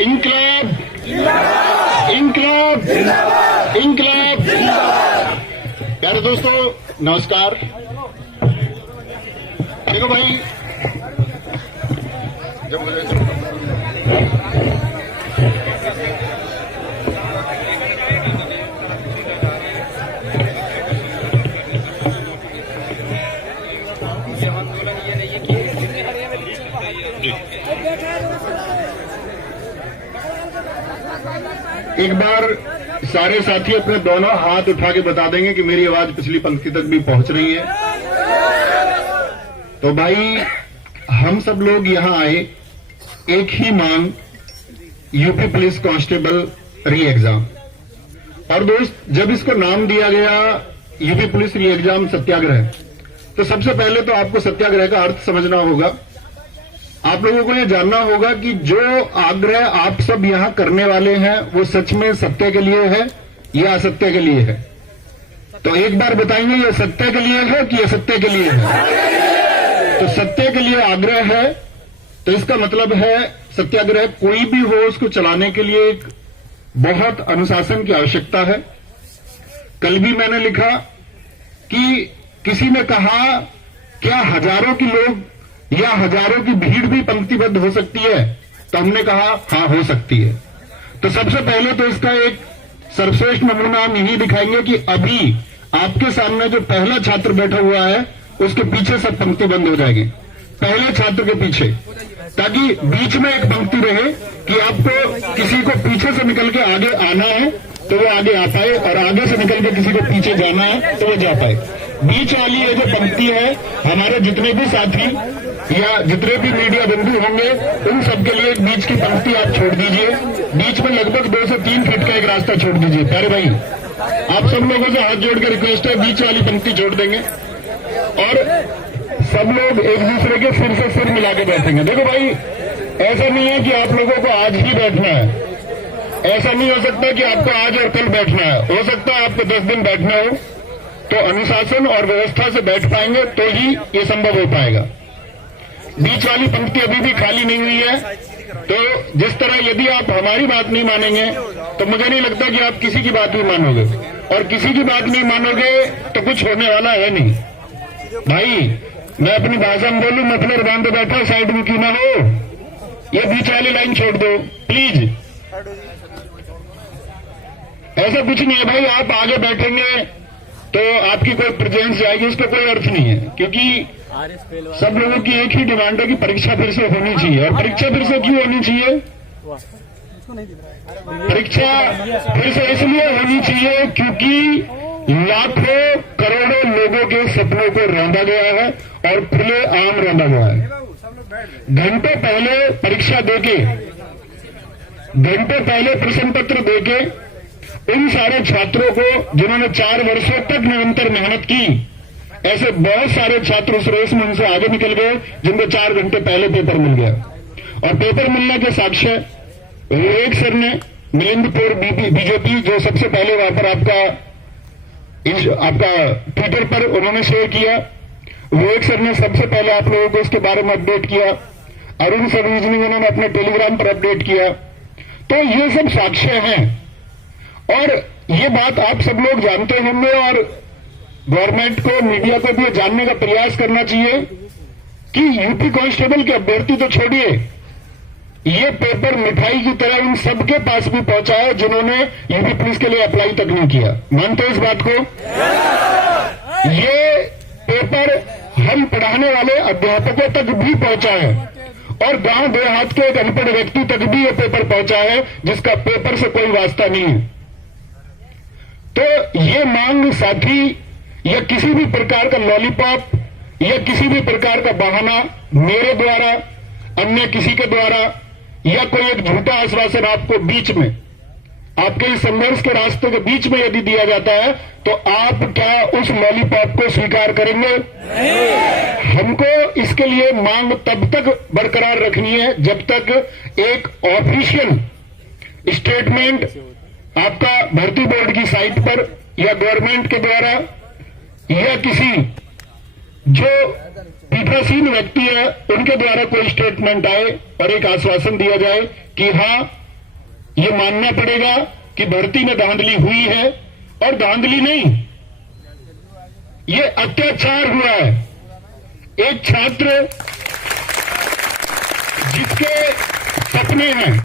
इंकलाब इंकलाब इंकलाब। प्यारे दोस्तों नमस्कार। देखो भाई, जब एक बार सारे साथी अपने दोनों हाथ उठा के बता देंगे कि मेरी आवाज पिछली पंक्ति तक भी पहुंच रही है। तो भाई हम सब लोग यहां आए, एक ही मांग, यूपी पुलिस कांस्टेबल री एग्जाम। और दोस्त, जब इसको नाम दिया गया यूपी पुलिस री एग्जाम सत्याग्रह, तो सबसे पहले तो आपको सत्याग्रह का अर्थ समझना होगा। आप लोगों को यह जानना होगा कि जो आग्रह आप सब यहां करने वाले हैं वो सच में सत्य के लिए है या असत्य के लिए है। तो एक बार बताएंगे, ये सत्य के लिए है कि असत्य के लिए है? तो सत्य के लिए आग्रह है, तो इसका मतलब है सत्याग्रह कोई भी हो उसको चलाने के लिए एक बहुत अनुशासन की आवश्यकता है। कल भी मैंने लिखा कि किसी ने कहा क्या हजारों के लोग या हजारों की भीड़ भी पंक्तिबद्ध हो सकती है? तो हमने कहा हां, हो सकती है। तो सबसे पहले तो इसका एक सर्वश्रेष्ठ नमूना हम यही दिखाएंगे कि अभी आपके सामने जो पहला छात्र बैठा हुआ है उसके पीछे सब पंक्तिबद्ध हो जाएंगे, पहले छात्र के पीछे, ताकि बीच में एक पंक्ति रहे कि आपको किसी को पीछे से निकल के आगे आना है तो वो आगे आ पाए, और आगे से निकल के किसी को पीछे जाना है तो वो जा पाए। बीच वाली ये जो पंक्ति है, हमारे जितने भी साथी या जितने भी मीडिया बंधु होंगे उन सबके लिए बीच की पंक्ति आप छोड़ दीजिए। बीच में लगभग 2 से 3 फीट का एक रास्ता छोड़ दीजिए। प्यारे भाई, आप सब लोगों से हाथ जोड़ कर रिक्वेस्ट है, बीच वाली पंक्ति छोड़ देंगे और सब लोग एक दूसरे के सिर से सिर मिला के बैठेंगे। देखो भाई, ऐसा नहीं है कि आप लोगों को आज ही बैठना है, ऐसा नहीं हो सकता कि आपको आज और कल बैठना है। हो सकता है आपको 10 दिन बैठना हो, तो अनुशासन और व्यवस्था से बैठ पाएंगे तो ही ये संभव हो पाएगा। बीच वाली पंक्ति अभी भी खाली नहीं हुई है, तो जिस तरह यदि आप हमारी बात नहीं मानेंगे तो मुझे नहीं लगता कि आप किसी की बात भी मानोगे, और किसी की बात नहीं मानोगे तो कुछ होने वाला है नहीं। भाई, मैं अपनी भाषा में बोलूं, मफलर बांधे बैठा, साइड में क्यों ना हो, ये बीच वाली लाइन छोड़ दो प्लीज। ऐसा कुछ नहीं है भाई, आप आगे बैठेंगे तो आपकी कोई प्रेजेंस जाएगी, उसका कोई अर्थ नहीं है, क्योंकि सब लोगों की एक ही डिमांड है कि परीक्षा फिर से होनी चाहिए। और परीक्षा फिर से क्यों होनी चाहिए? परीक्षा फिर से इसलिए होनी चाहिए क्योंकि लाखों करोड़ों लोगों के सपनों को रौंदा गया है और खुले आम रौंदा गया है। घंटे पहले परीक्षा देके, घंटे पहले प्रश्न पत्र देके उन सारे छात्रों को जिन्होंने 4 वर्षों तक निरंतर मेहनत की, ऐसे बहुत सारे छात्र उस रेस में उनसे आगे निकल गए जिनको 4 घंटे पहले पेपर मिल गया। और पेपर मिलने के साक्ष्य विवेक सर ने मिलिंदपुर बीजेपी, जो सबसे पहले वहां पर आपका ट्विटर पर उन्होंने शेयर किया, विवेक सर ने सबसे पहले आप लोगों को इसके बारे में अपडेट किया। अरुण सर्वजनिक उन्होंने अपने टेलीग्राम पर अपडेट किया। तो ये सब साक्ष्य हैं और ये बात आप सब लोग जानते होंगे, और गवर्नमेंट को, मीडिया को भी जानने का प्रयास करना चाहिए कि यूपी कांस्टेबल के अभ्यर्थी तो छोड़िए, ये पेपर मिठाई की तरह उन सबके पास भी पहुंचा है जिन्होंने यूपी पुलिस के लिए अप्लाई तक नहीं किया। मानते हो इस बात को? ये पेपर हम पढ़ाने वाले अध्यापकों तक भी पहुंचा है और गांव देहात के एक अनपढ़ व्यक्ति तक भी ये पेपर पहुंचा है जिसका पेपर से कोई वास्ता नहीं है। तो ये मांग साथी या किसी भी प्रकार का लॉलीपॉप या किसी भी प्रकार का बहाना मेरे द्वारा, अन्य किसी के द्वारा, या कोई एक झूठा आश्वासन आपको बीच में, आपके इस संघर्ष के रास्ते के बीच में यदि दिया जाता है तो आप क्या उस लॉलीपॉप को स्वीकार करेंगे? हमको इसके लिए मांग तब तक बरकरार रखनी है जब तक एक ऑफिशियल स्टेटमेंट आपका भर्ती बोर्ड की साइट पर या गवर्नमेंट के द्वारा या किसी जो पीठासीन व्यक्ति है उनके द्वारा कोई स्टेटमेंट आए और एक आश्वासन दिया जाए कि हां, ये मानना पड़ेगा कि भर्ती में धांधली हुई है, और धांधली नहीं, ये अत्याचार हुआ है। एक छात्र जिसके सपने हैं